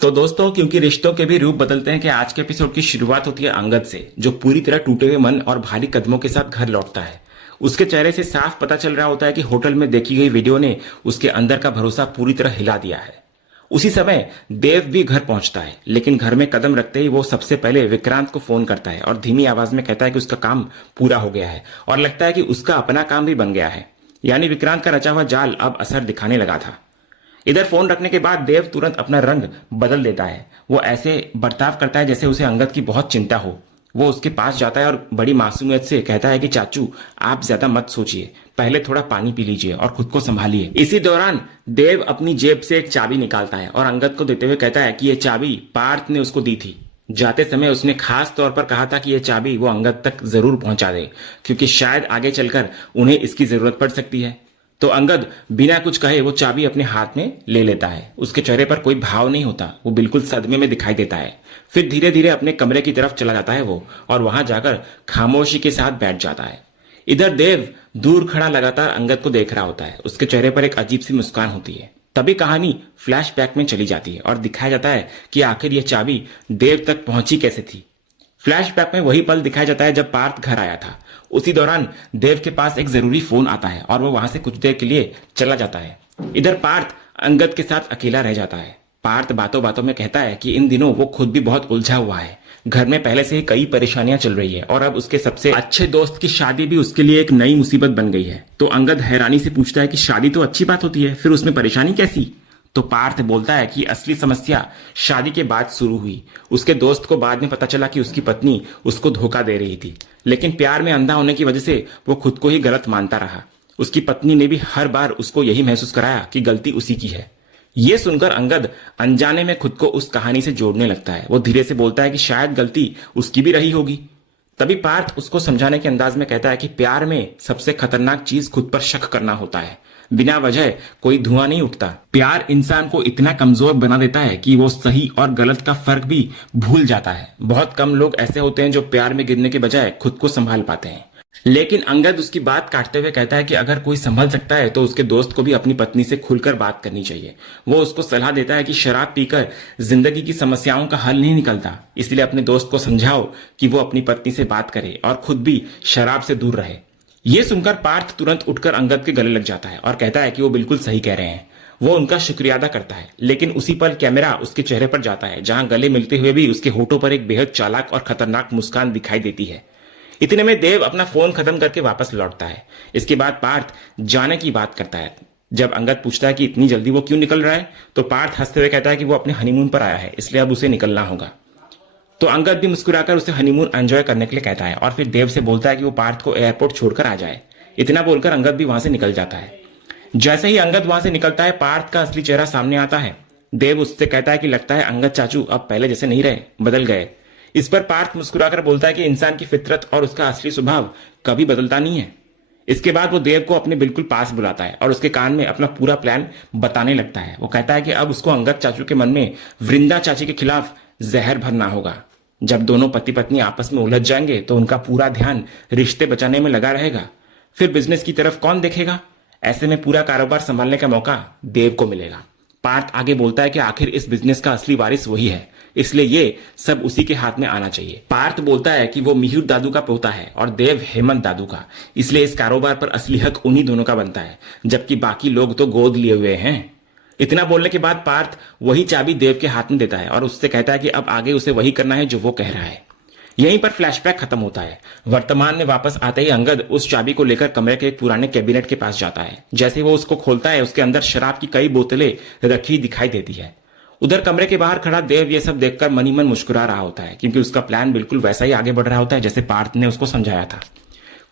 तो दोस्तों, क्योंकि रिश्तों के भी रूप बदलते हैं कि आज के एपिसोड की शुरुआत होती है अंगद से, जो पूरी तरह टूटे हुए मन और भारी कदमों के साथ घर लौटता है। उसके चेहरे से साफ पता चल रहा होता है कि होटल में देखी गई वीडियो ने उसके अंदर का भरोसा पूरी तरह हिला दिया है। उसी समय देव भी घर पहुंचता है, लेकिन घर में कदम रखते ही वो सबसे पहले विक्रांत को फोन करता है और धीमी आवाज में कहता है कि उसका काम पूरा हो गया है और लगता है कि उसका अपना काम भी बन गया है। यानी विक्रांत का रचा हुआ जाल अब असर दिखाने लगा था। इधर फोन रखने के बाद देव तुरंत अपना रंग बदल देता है। वो ऐसे बर्ताव करता है जैसे उसे अंगद की बहुत चिंता हो। वो उसके पास जाता है और बड़ी मासूमियत से कहता है कि चाचू, आप ज्यादा मत सोचिए, पहले थोड़ा पानी पी लीजिए और खुद को संभालिए। इसी दौरान देव अपनी जेब से एक चाबी निकालता है और अंगद को देते हुए कहता है कि यह चाबी पार्थ ने उसको दी थी। जाते समय उसने खास तौर पर कहा था कि यह चाबी वो अंगद तक जरूर पहुंचा दे, क्योंकि शायद आगे चलकर उन्हें इसकी जरूरत पड़ सकती है। तो अंगद बिना कुछ कहे वो चाबी अपने हाथ में ले लेता है। उसके चेहरे पर कोई भाव नहीं होता, वो बिल्कुल सदमे में दिखाई देता है। फिर धीरे धीरे अपने कमरे की तरफ चला जाता है वो, और वहां जाकर खामोशी के साथ बैठ जाता है। इधर देव दूर खड़ा लगातार अंगद को देख रहा होता है। उसके चेहरे पर एक अजीब सी मुस्कान होती है। तभी कहानी फ्लैशबैक में चली जाती है और दिखाया जाता है कि आखिर यह चाबी देव तक पहुंची कैसे थी। फ्लैशबैक में वही पल दिखाया जाता है जब पार्थ घर आया था। उसी दौरान देव के पास एक जरूरी फोन आता है और वो वहां से कुछ देर के लिए चला जाता है। इधर पार्थ अंगद के साथ अकेला रह जाता है। पार्थ बातों बातों में कहता है कि इन दिनों वो खुद भी बहुत उलझा हुआ है। घर में पहले से ही कई परेशानियां चल रही है और अब उसके सबसे अच्छे दोस्त की शादी भी उसके लिए एक नई मुसीबत बन गई है। तो अंगद हैरानी से पूछता है कि शादी तो अच्छी बात होती है, फिर उसमें परेशानी कैसी? तो पार्थ बोलता है कि असली समस्या शादी के बाद शुरू हुई। उसके दोस्त को बाद में पता चला कि उसकी पत्नी उसको धोखा दे रही थी, लेकिन प्यार में अंधा होने की वजह से वो खुद को ही गलत मानता रहा। उसकी पत्नी ने भी हर बार उसको यही महसूस कराया कि गलती उसी की है। ये सुनकर अंगद अनजाने में खुद को उस कहानी से जोड़ने लगता है। वो धीरे से बोलता है कि शायद गलती उसकी भी रही होगी। तभी पार्थ उसको समझाने के अंदाज में कहता है कि प्यार में सबसे खतरनाक चीज खुद पर शक करना होता है। बिना वजह कोई धुआं नहीं उठता। प्यार इंसान को इतना कमजोर बना देता है कि वो सही और गलत का फर्क भी भूल जाता है। बहुत कम लोग ऐसे होते हैं जो प्यार में गिरने के बजाय खुद को संभाल पाते हैं। लेकिन अंगद उसकी बात काटते हुए कहता है कि अगर कोई संभल सकता है तो उसके दोस्त को भी अपनी पत्नी से खुलकर बात करनी चाहिए। वो उसको सलाह देता है कि शराब पीकर जिंदगी की समस्याओं का हल नहीं निकलता, इसलिए अपने दोस्त को समझाओ कि वो अपनी पत्नी से बात करे और खुद भी शराब से दूर रहे। ये सुनकर पार्थ तुरंत उठकर अंगद के गले लग जाता है और कहता है कि वो बिल्कुल सही कह रहे हैं। वो उनका शुक्रिया अदा करता है, लेकिन उसी पल कैमरा उसके चेहरे पर जाता है, जहां गले मिलते हुए भी उसके होठों पर एक बेहद चालाक और खतरनाक मुस्कान दिखाई देती है। इतने में देव अपना फोन खत्म करके वापस लौटता है। इसके बाद पार्थ जाने की बात करता है। जब अंगद पूछता है कि इतनी जल्दी वो क्यों निकल रहा है, तो पार्थ हंसते हुए कहता है कि वो अपने हनीमून पर आया है, इसलिए अब उसे निकलना होगा। तो अंगद भी मुस्कुराकर उसे हनीमून एंजॉय करने के लिए कहता है और फिर देव से बोलता है कि वो पार्थ को एयरपोर्ट छोड़कर आ जाए। इतना बोलकर अंगद भी वहां से निकल जाता है। जैसे ही अंगद वहां से निकलता है, पार्थ का असली चेहरा सामने आता है। देव उससे कहता है कि लगता है अंगद चाचू अब पहले जैसे नहीं रहे, बदल गए। इस पर पार्थ मुस्कुराकर बोलता है कि इंसान की फितरत और उसका असली स्वभाव कभी बदलता नहीं है। इसके बाद वो देव को अपने बिल्कुल पास बुलाता है और उसके कान में अपना पूरा प्लान बताने लगता है। वो कहता है कि अब उसको अंगद चाचू के मन में वृंदा चाची के खिलाफ जहर भरना होगा। जब दोनों पति पत्नी आपस में उलझ जाएंगे तो उनका पूरा ध्यान रिश्ते बचाने में लगा रहेगा। फिर बिजनेस की तरफ कौन देखेगा? ऐसे में पूरा कारोबार संभालने का मौका देव को मिलेगा। पार्थ आगे बोलता है कि आखिर इस बिजनेस का असली वारिस वही है, इसलिए ये सब उसी के हाथ में आना चाहिए। पार्थ बोलता है कि वो मिहिर दादू का पोता है और देव हेमंत दादू का, इसलिए इस कारोबार पर असली हक उन्हीं दोनों का बनता है, जबकि बाकी लोग तो गोद लिए हुए हैं। इतना बोलने के बाद पार्थ वही चाबी देव के हाथ में देता है और उससे कहता है कि अब आगे उसे वही करना है जो वो कह रहा है। यहीं पर फ्लैशबैक खत्म होता है। वर्तमान में वापस आते ही अंगद उस चाबी को लेकर कमरे के एक पुराने कैबिनेट के पास जाता है। जैसे वो उसको खोलता है, उसके अंदर शराब की कई बोतलें रखी दिखाई देती है। उधर कमरे के बाहर खड़ा देव ये सब देखकर मन ही मन मुस्कुरा रहा होता है, क्योंकि उसका प्लान बिल्कुल वैसा ही आगे बढ़ रहा होता है जैसे पार्थ ने उसको समझाया था।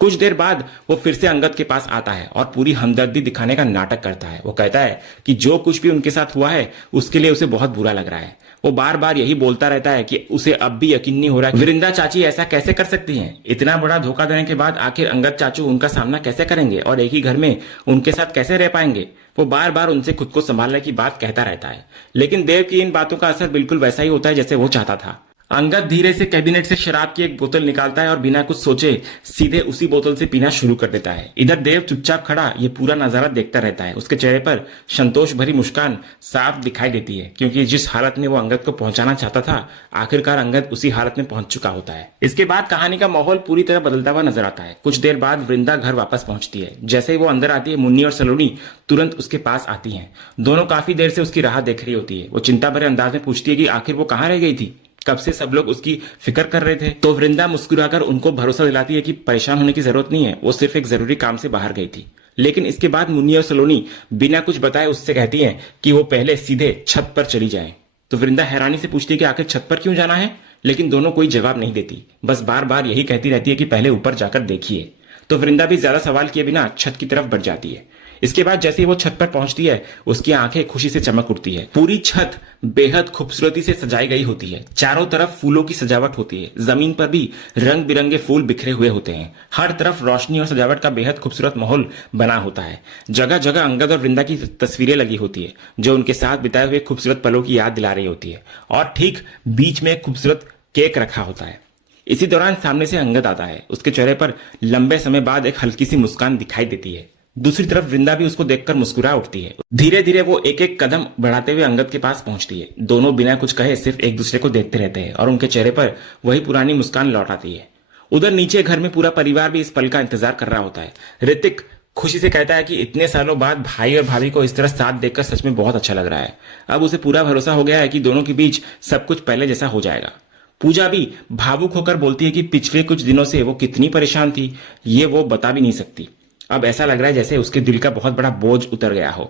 कुछ देर बाद वो फिर से अंगद के पास आता है और पूरी हमदर्दी दिखाने का नाटक करता है। वो कहता है कि जो कुछ भी उनके साथ हुआ है उसके लिए उसे बहुत बुरा लग रहा है। वो बार बार यही बोलता रहता है कि उसे अब भी यकीन नहीं हो रहा है वृंदा चाची ऐसा कैसे कर सकती हैं। इतना बड़ा धोखा देने के बाद आखिर अंगद चाचू उनका सामना कैसे करेंगे और एक ही घर में उनके साथ कैसे रह पाएंगे। वो बार बार उनसे खुद को संभालने की बात कहता रहता है, लेकिन देव की इन बातों का असर बिल्कुल वैसा ही होता है जैसे वो चाहता था। अंगद धीरे से कैबिनेट से शराब की एक बोतल निकालता है और बिना कुछ सोचे सीधे उसी बोतल से पीना शुरू कर देता है। इधर देव चुपचाप खड़ा ये पूरा नजारा देखता रहता है। उसके चेहरे पर संतोष भरी मुस्कान साफ दिखाई देती है, क्योंकि जिस हालत में वो अंगद को पहुंचाना चाहता था, आखिरकार अंगद उसी हालत में पहुंच चुका होता है। इसके बाद कहानी का माहौल पूरी तरह बदलता हुआ नजर आता है। कुछ देर बाद वृंदा घर वापस पहुंचती है। जैसे ही वो अंदर आती है, मुन्नी और सलोनी तुरंत उसके पास आती है। दोनों काफी देर से उसकी राह देख रही होती है। वो चिंता भरे अंदाज में पूछती है कि आखिर वो कहाँ रह गई थी, कब से सब लोग उसकी फिक्र कर रहे थे। तो वृंदा मुस्कुराकर उनको भरोसा दिलाती है कि परेशान होने की जरूरत नहीं है, वो सिर्फ एक जरूरी काम से बाहर गई थी। लेकिन इसके बाद मुन्नी और सलोनी बिना कुछ बताए उससे कहती हैं कि वो पहले सीधे छत पर चली जाए। तो वृंदा हैरानी से पूछती है कि आखिर छत पर क्यों जाना है, लेकिन दोनों कोई जवाब नहीं देती, बस बार बार यही कहती रहती है कि पहले ऊपर जाकर देखिए। तो वृंदा भी ज्यादा सवाल किए बिना छत की तरफ बढ़ जाती है। इसके बाद जैसे ही वो छत पर पहुंचती है, उसकी आंखें खुशी से चमक उठती है। पूरी छत बेहद खूबसूरती से सजाई गई होती है। चारों तरफ फूलों की सजावट होती है। जमीन पर भी रंग बिरंगे फूल बिखरे हुए होते हैं। हर तरफ रोशनी और सजावट का बेहद खूबसूरत माहौल बना होता है। जगह जगह अंगद और वृंदा की तस्वीरें लगी होती है, जो उनके साथ बिताए हुए खूबसूरत पलों की याद दिला रही होती है। और ठीक बीच में एक खूबसूरत केक रखा होता है। इसी दौरान सामने से अंगद आता है। उसके चेहरे पर लंबे समय बाद एक हल्की सी मुस्कान दिखाई देती है। दूसरी तरफ वृंदा भी उसको देखकर मुस्कुरा उठती है। धीरे धीरे वो एक एक कदम बढ़ाते हुए अंगद के पास पहुंचती है। दोनों बिना कुछ कहे सिर्फ एक दूसरे को देखते रहते हैं और उनके चेहरे पर वही पुरानी मुस्कान लौट आती है। उधर नीचे घर में पूरा परिवार भी इस पल का इंतजार कर रहा होता है। ऋतिक खुशी से कहता है कि इतने सालों बाद भाई और भाभी को इस तरह साथ देखकर सच में बहुत अच्छा लग रहा है। अब उसे पूरा भरोसा हो गया है कि दोनों के बीच सब कुछ पहले जैसा हो जाएगा। पूजा भी भावुक होकर बोलती है कि पिछले कुछ दिनों से वो कितनी परेशान थी, ये वो बता भी नहीं सकती। अब ऐसा लग रहा है जैसे उसके दिल का बहुत बड़ा बोझ उतर गया हो।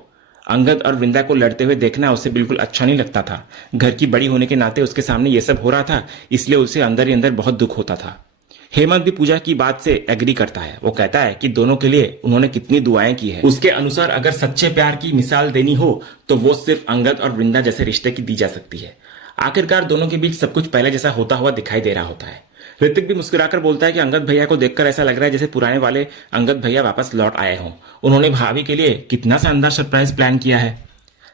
अंगद और वृंदा को लड़ते हुए देखना उसे बिल्कुल अच्छा नहीं लगता था। घर की बड़ी होने के नाते उसके सामने ये सब हो रहा था, इसलिए उसे अंदर ही अंदर बहुत दुख होता था। हेमंत भी पूजा की बात से एग्री करता है। वो कहता है कि दोनों के लिए उन्होंने कितनी दुआएं की है। उसके अनुसार अगर सच्चे प्यार की मिसाल देनी हो तो वो सिर्फ अंगद और वृंदा जैसे रिश्ते की दी जा सकती है। आखिरकार दोनों के बीच सब कुछ पहले जैसा होता हुआ दिखाई दे रहा होता है। ऋतिक भी मुस्कुराकर बोलता है कि अंगद भैया को देखकर ऐसा लग रहा है जैसे पुराने वाले अंगद भैया वापस लौट आए हों। उन्होंने भाभी के लिए कितना शानदार सरप्राइज प्लान किया है।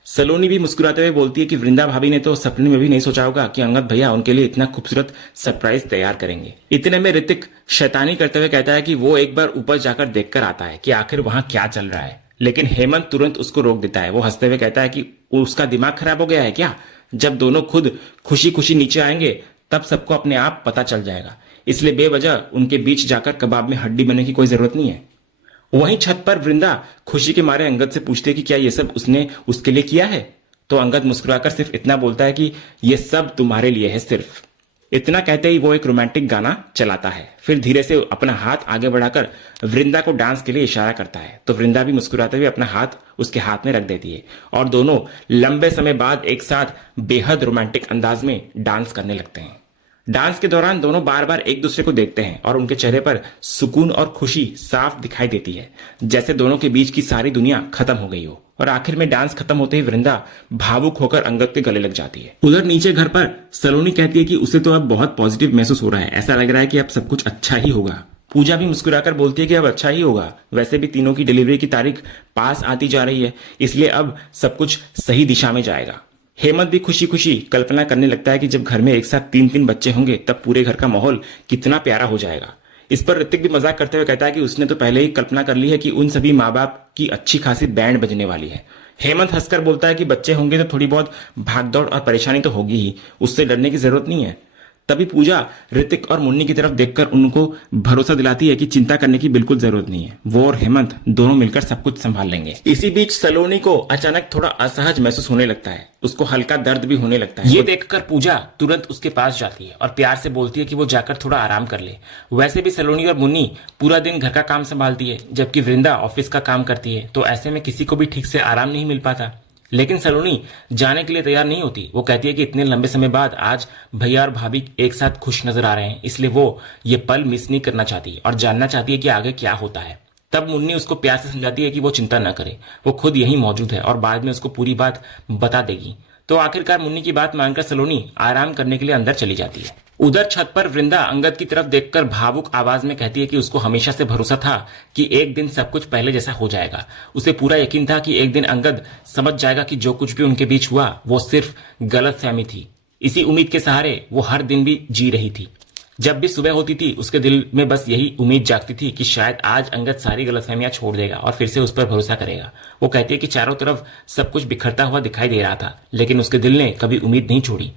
सलोनी भी मुस्कुराते हुए बोलती है कि वृंदा भाभी ने तो सपने में भी नहीं सोचा होगा कि अंगद भैया उनके लिए इतना खूबसूरत सरप्राइज तैयार करेंगे। इतने में ऋतिक शैतानी करते हुए कहता है कि वो एक बार ऊपर जाकर देखकर आता है कि आखिर वहां क्या चल रहा है। लेकिन हेमंत तुरंत उसको रोक देता है। वो हंसते हुए कहता है कि उसका दिमाग खराब हो गया है क्या? जब दोनों खुद खुशी खुशी नीचे आएंगे तब सबको अपने आप पता चल जाएगा, इसलिए बेवजह उनके बीच जाकर कबाब में हड्डी बनने की कोई जरूरत नहीं है। वहीं छत पर वृंदा खुशी के मारे अंगद से पूछते कि क्या ये सब उसने उसके लिए किया है। तो अंगद मुस्कुराकर सिर्फ इतना बोलता है कि ये सब तुम्हारे लिए है सिर्फ। इतना कहते ही वो एक रोमांटिक गाना चलाता है। फिर धीरे से अपना हाथ आगे बढ़ाकर वृंदा को डांस के लिए इशारा करता है। तो वृंदा भी मुस्कुराते हुए अपना हाथ उसके हाथ में रख देती है और दोनों लंबे समय बाद एक साथ बेहद रोमांटिक अंदाज में डांस करने लगते हैं। डांस के दौरान दोनों बार बार एक दूसरे को देखते हैं और उनके चेहरे पर सुकून और खुशी साफ दिखाई देती है, जैसे दोनों के बीच की सारी दुनिया खत्म हो गई हो। और आखिर में डांस खत्म होते ही वृंदा भावुक होकर अंगद के गले लग जाती है। उधर नीचे घर पर सलोनी कहती है कि उसे तो अब बहुत पॉजिटिव महसूस हो रहा है, ऐसा लग रहा है कि अब सब कुछ अच्छा ही होगा। पूजा भी मुस्कुराकर बोलती है कि अब अच्छा ही होगा। वैसे भी तीनों की डिलीवरी की तारीख पास आती जा रही है, इसलिए अब सब कुछ सही दिशा में जाएगा। हेमंत भी खुशी खुशी कल्पना करने लगता है कि जब घर में एक साथ 3-3 बच्चे होंगे तब पूरे घर का माहौल कितना प्यारा हो जाएगा। इस पर ऋतिक भी मजाक करते हुए कहता है कि उसने तो पहले ही कल्पना कर ली है कि उन सभी माँ बाप की अच्छी खासी बैंड बजने वाली है। हेमंत हंसकर बोलता है कि बच्चे होंगे तो थोड़ी बहुत भागदौड़ और परेशानी तो होगी ही, उससे डरने की जरूरत नहीं है। तभी पूजा ऋतिक और मुन्नी की तरफ देखकर उनको भरोसा दिलाती है कि चिंता करने की बिल्कुल जरूरत नहीं है, वो और हेमंत दोनों मिलकर सब कुछ संभाल लेंगे। इसी बीच सलोनी को अचानक थोड़ा असहज महसूस होने लगता है। उसको हल्का दर्द भी होने लगता है। ये देखकर पूजा तुरंत उसके पास जाती है और प्यार से बोलती है कि वो जाकर थोड़ा आराम कर ले। वैसे भी सलोनी और मुन्नी पूरा दिन घर का काम संभालती है, जबकि वृंदा ऑफिस का काम करती है, तो ऐसे में किसी को भी ठीक से आराम नहीं मिल पाता। लेकिन सलोनी जाने के लिए तैयार नहीं होती। वो कहती है कि इतने लंबे समय बाद आज भैया और भाभी एक साथ खुश नजर आ रहे हैं, इसलिए वो ये पल मिस नहीं करना चाहती और जानना चाहती है कि आगे क्या होता है। तब मुन्नी उसको प्यार से समझाती है कि वो चिंता न करे, वो खुद यहीं मौजूद है और बाद में उसको पूरी बात बता देगी। तो आखिरकार मुन्नी की बात मानकर सलोनी आराम करने के लिए अंदर चली जाती है। उधर छत पर वृंदा अंगद की तरफ देखकर भावुक आवाज में कहती है कि उसको हमेशा से भरोसा था कि एक दिन सब कुछ पहले जैसा हो जाएगा। उसे पूरा यकीन था कि एक दिन अंगद समझ जाएगा कि जो कुछ भी उनके बीच हुआ वो सिर्फ गलतफहमी थी। इसी उम्मीद के सहारे वो हर दिन भी जी रही थी। जब भी सुबह होती थी उसके दिल में बस यही उम्मीद जागती थी कि शायद आज अंगद सारी गलतफहमियां छोड़ देगा और फिर से उस पर भरोसा करेगा। वो कहती है कि चारों तरफ सब कुछ बिखरता हुआ दिखाई दे रहा था, लेकिन उसके दिल ने कभी उम्मीद नहीं छोड़ी।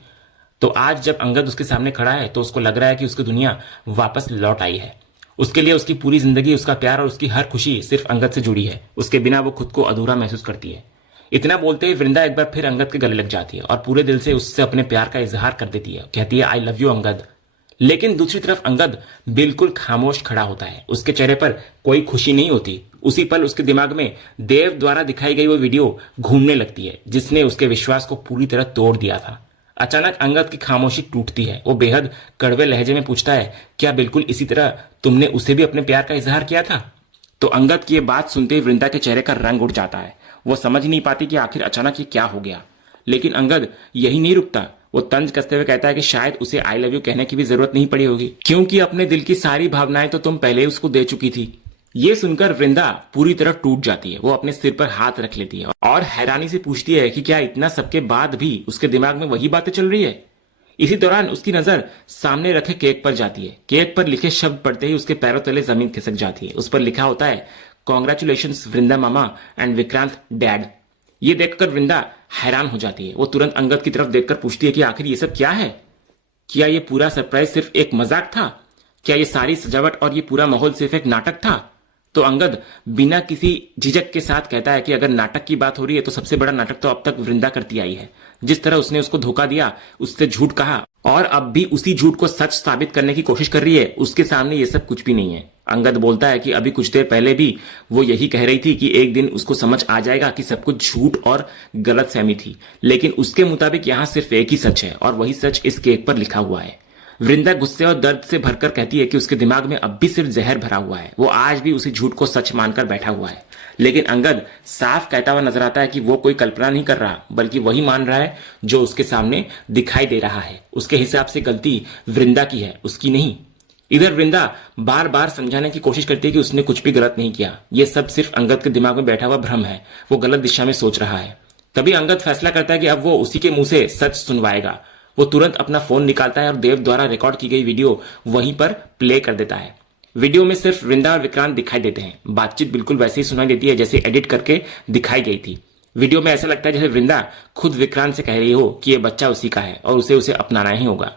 तो आज जब अंगद उसके सामने खड़ा है तो उसको लग रहा है कि उसकी दुनिया वापस लौट आई है। उसके लिए उसकी पूरी जिंदगी, उसका प्यार और उसकी हर खुशी सिर्फ अंगद से जुड़ी है। उसके बिना वो खुद को अधूरा महसूस करती है। इतना बोलते ही वृंदा एक बार फिर अंगद के गले लग जाती है और पूरे दिल से उससे अपने प्यार का इजहार कर देती है। कहती है, आई लव यू अंगद। लेकिन दूसरी तरफ अंगद बिल्कुल खामोश खड़ा होता है। उसके चेहरे पर कोई खुशी नहीं होती। उसी पल उसके दिमाग में देव द्वारा दिखाई गई वो वीडियो घूमने लगती है जिसने उसके विश्वास को पूरी तरह तोड़ दिया था। अचानक अंगद की खामोशी टूटती है। वो बेहद कड़वे लहजे में पूछता है, क्या बिल्कुल इसी तरह तुमने उसे भी अपने प्यार का इजहार किया था? तो अंगद की ये बात सुनते ही वृंदा के चेहरे का रंग उड़ जाता है। वो समझ नहीं पाती कि आखिर अचानक ये क्या हो गया। लेकिन अंगद यही नहीं रुकता। वो तंज कसते हुए कहता है कि शायद उसे आई लव यू कहने की भी जरूरत नहीं पड़ी होगी, क्योंकि अपने दिल की सारी भावनाएं तो तुम पहले ही उसको दे चुकी थी। ये सुनकर वृंदा पूरी तरह टूट जाती है। वो अपने सिर पर हाथ रख लेती है और हैरानी से पूछती है कि क्या इतना सबके बाद भी उसके दिमाग में वही बातें चल रही है। इसी दौरान उसकी नजर सामने रखे केक पर जाती है। केक पर लिखे शब्द पढ़ते ही उसके पैरों तले जमीन खिसक जाती है। उस पर लिखा होता है, congratulations Vrinda mama and Vikrant dad. ये देखकर वृंदा हैरान हो जाती है। वो तुरंत अंगद की तरफ देखकर पूछती है कि आखिर ये सब क्या है? क्या ये पूरा सरप्राइज सिर्फ एक मजाक था? क्या ये सारी सजावट और ये पूरा माहौल सिर्फ एक नाटक था? तो अंगद बिना किसी झिझक के साथ कहता है कि अगर नाटक की बात हो रही है तो सबसे बड़ा नाटक तो अब तक वृंदा करती आई है। जिस तरह उसने उसको धोखा दिया, उससे झूठ कहा और अब भी उसी झूठ को सच साबित करने की कोशिश कर रही है, उसके सामने ये सब कुछ भी नहीं है। अंगद बोलता है कि अभी कुछ देर पहले भी वो यही कह रही थी कि एक दिन उसको समझ आ जाएगा कि सब कुछ झूठ और गलतफहमी थी, लेकिन उसके मुताबिक यहाँ सिर्फ एक ही सच है और वही सच इस केक पर लिखा हुआ है। वृंदा गुस्से और दर्द से भरकर कहती है कि उसके दिमाग में अब भी सिर्फ जहर भरा हुआ है। वो आज भी उसी झूठ को सच मानकर बैठा हुआ है। लेकिन अंगद साफ कहता हुआ नजर आता है कि वो कोई कल्पना नहीं कर रहा, बल्कि वही मान रहा है जो उसके सामने दिखाई दे रहा है। उसके हिसाब से गलती वृंदा की है, उसकी नहीं। इधर वृंदा बार बार समझाने की कोशिश करती है कि उसने कुछ भी गलत नहीं किया। ये सब सिर्फ अंगद के दिमाग में बैठा हुआ भ्रम है। वो गलत दिशा में सोच रहा है। तभी अंगद फैसला करता है कि अब वो उसी के मुंह से सच सुनवाएगा। वो तुरंत अपना फोन निकालता है और देव द्वारा रिकॉर्ड की गई वीडियो वहीं पर प्ले कर देता है। वीडियो में सिर्फ वृंदा और विक्रांत दिखाई देते हैं। बातचीत बिल्कुल वैसे ही सुनाई देती है जैसे एडिट करके दिखाई गई थी। वीडियो में ऐसा लगता है जैसे वृंदा खुद विक्रांत से कह रही हो कि ये बच्चा उसी का है और उसे अपनाना ही होगा।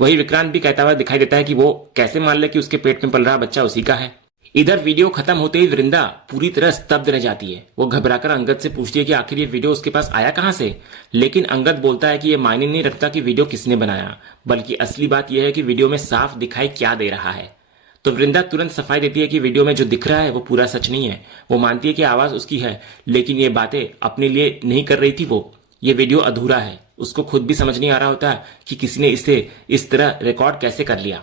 वही विक्रांत भी कहता हुआ दिखाई देता है कि वो कैसे मान ले कि उसके पेट में पल रहा बच्चा उसी का है। इधर वीडियो खत्म होते ही वृंदा पूरी तरह स्तब्ध रह जाती है। वो घबराकर अंगद से पूछती है कि आखिर ये वीडियो उसके पास आया कहां से। लेकिन अंगद बोलता है कि ये मायने नहीं रखता कि वीडियो किसने बनाया, बल्कि असली बात यह है कि वीडियो में साफ दिखाई क्या दे रहा है। तो वृंदा तुरंत सफाई देती है कि वीडियो में जो दिख रहा है वो पूरा सच नहीं है। वो मानती है कि आवाज उसकी है, लेकिन ये बातें अपने लिए नहीं कर रही थी। वो ये वीडियो अधूरा है। उसको खुद भी समझ नहीं आ रहा होता कि किसी ने इसे इस तरह रिकॉर्ड कैसे कर लिया।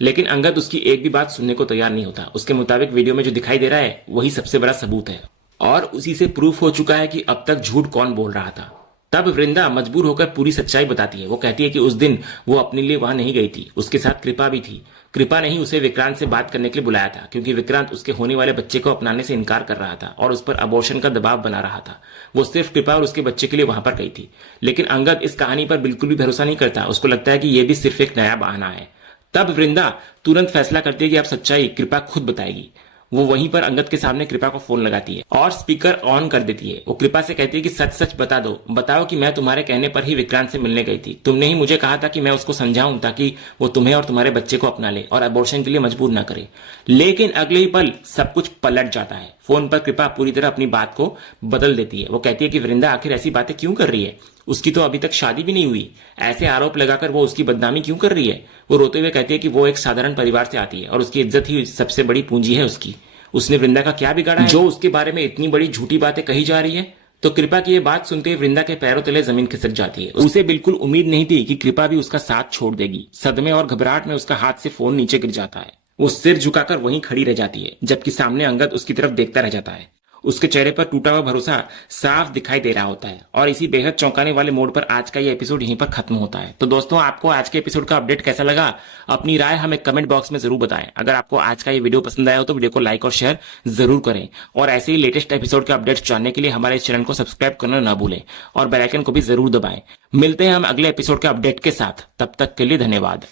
लेकिन अंगद उसकी एक भी बात सुनने को तैयार नहीं होता। उसके मुताबिक वीडियो में जो दिखाई दे रहा है वही सबसे बड़ा सबूत है और उसी से प्रूफ हो चुका है कि अब तक झूठ कौन बोल रहा था। तब वृंदा मजबूर होकर पूरी सच्चाई बताती है। वो कहती है कि उस दिन वो अपने लिए वहां नहीं गई थी, उसके साथ कृपा भी थी। कृपा ने ही उसे विक्रांत से बात करने के लिए बुलाया था, क्योंकि विक्रांत उसके होने वाले बच्चे को अपनाने से इनकार कर रहा था और उस पर अबॉर्शन का दबाव बना रहा था। वो सिर्फ कृपा और उसके बच्चे के लिए वहां पर गई थी। लेकिन अंगद इस कहानी पर बिल्कुल भी भरोसा नहीं करता। उसको लगता है कि यह भी सिर्फ एक नया बहाना है। तब वृंदा तुरंत फैसला करती है कि अब सच्चाई कृपा खुद बताएगी। वो वहीं पर अंगद के सामने कृपा को फोन लगाती है और स्पीकर ऑन कर देती है। वो कृपा से कहती है कि सच सच बता दो, बताओ कि मैं तुम्हारे कहने पर ही विक्रांत से मिलने गई थी। तुमने ही मुझे कहा था कि मैं उसको समझाऊं ताकि वो तुम्हें और तुम्हारे बच्चे को अपना ले और अबॉर्शन के लिए मजबूर ना करे। लेकिन अगले ही पल सब कुछ पलट जाता है। फोन पर कृपा पूरी तरह अपनी बात को बदल देती है। वो कहती है कि वृंदा आखिर ऐसी बातें क्यों कर रही है, उसकी तो अभी तक शादी भी नहीं हुई। ऐसे आरोप लगाकर वो उसकी बदनामी क्यों कर रही है। वो रोते हुए कहती है कि वो एक साधारण परिवार से आती है और उसकी इज्जत ही सबसे बड़ी पूंजी है उसकी। उसने वृंदा का क्या बिगाड़ा है जो उसके बारे में इतनी बड़ी झूठी बातें कही जा रही है। तो कृपा की ये बात सुनते ही वृंदा के पैरों तले जमीन खिसक जाती है। उसे बिल्कुल उम्मीद नहीं थी कि कृपा भी उसका साथ छोड़ देगी। सदमे और घबराहट में उसका हाथ से फोन नीचे गिर जाता है। वो सिर झुकाकर वहीं खड़ी रह जाती है, जबकि सामने अंगद उसकी तरफ देखता रह जाता है। उसके चेहरे पर टूटा हुआ भरोसा साफ दिखाई दे रहा होता है। और इसी बेहद चौंकाने वाले मोड़ पर आज का ये एपिसोड यहीं पर खत्म होता है। तो दोस्तों, आपको आज के एपिसोड का अपडेट कैसा लगा, अपनी राय हमें कमेंट बॉक्स में जरूर बताएं। अगर आपको आज का ये वीडियो पसंद आया हो तो वीडियो को लाइक और शेयर जरूर करें, और ऐसे ही लेटेस्ट एपिसोड के अपडेट्स जानने के लिए हमारे इस चैनल को सब्सक्राइब करना ना भूलें और बेल आइकन को भी जरूर दबाएं। मिलते हैं हम अगले एपिसोड के अपडेट के साथ, तब तक के लिए धन्यवाद।